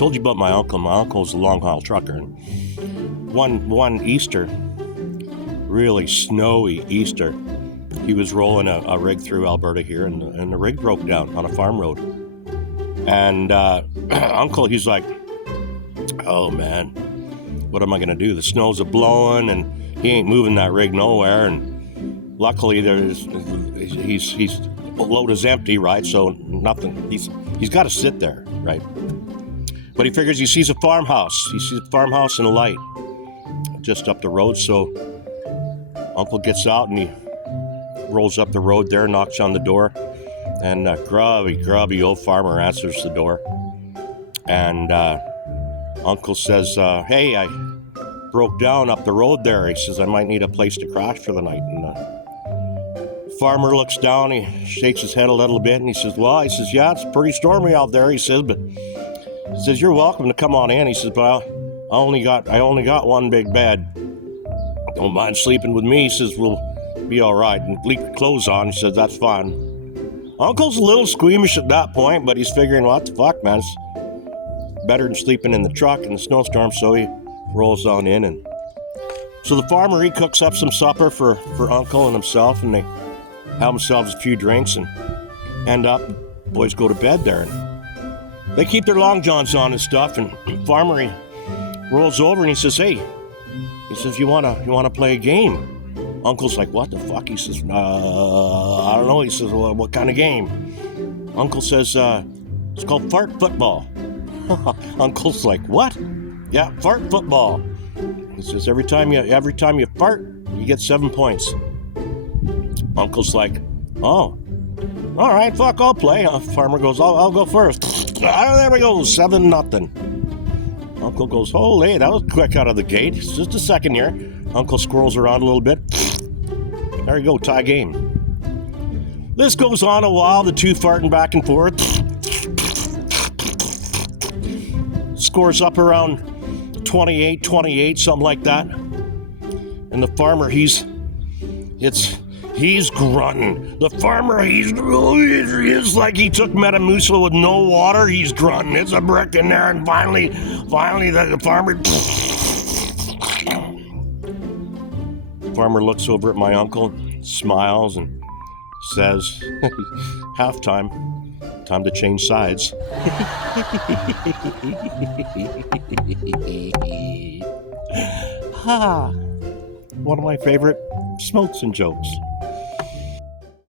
told you about my uncle. My uncle's a long haul trucker. One Easter, really snowy Easter, he was rolling a rig through Alberta here, and the rig broke down on a farm road. And Uncle, he's like, oh man, what am I gonna do? The snow's a blowing, and he ain't moving that rig nowhere. And luckily, he's load is empty, right? So nothing. He's got to sit there, right? But he figures he sees a farmhouse. He sees a farmhouse and a light just up the road. So Uncle gets out and he rolls up the road there, knocks on the door, and grubby old farmer answers the door. And Uncle says, hey, I broke down up the road there. He says, I might need a place to crash for the night. And farmer looks down, he shakes his head a little bit, and he says, well, yeah, it's pretty stormy out there, he says, but he says, you're welcome to come on in. He says, but I only got one big bed. Don't mind sleeping with me. He says, we'll be all right. And leave your clothes on. He says, that's fine. Uncle's a little squeamish at that point, but he's figuring, what the fuck, man? It's better than sleeping in the truck in the snowstorm, so he rolls on in. And so the farmer, he cooks up some supper for Uncle and himself, and they have themselves a few drinks and end up, boys go to bed there. And they keep their long johns on and stuff, and farmer, he rolls over and he says, hey, he says, you wanna play a game? Uncle's like, what the fuck? He says, I don't know. He says, well, what kind of game? Uncle says, it's called fart football. Uncle's like, what? Yeah, fart football. He says, every time you fart, you get 7 points. Uncle's like, oh, all right, fuck, I'll play. Farmer goes, I'll go first. There we go, 7-0. Uncle goes, holy, that was quick out of the gate. It's just a second here. Uncle squirrels around a little bit. There you go, tie game. This goes on a while, the two farting back and forth. Scores up around 28, something like that. And the farmer, he's grunting. The farmer, he's like he took Metamucil with no water. He's grunting. It's a brick in there. And finally, the farmer looks over at my uncle, smiles, and says, halftime. Time to change sides. Ha! One of my favorite smokes and jokes.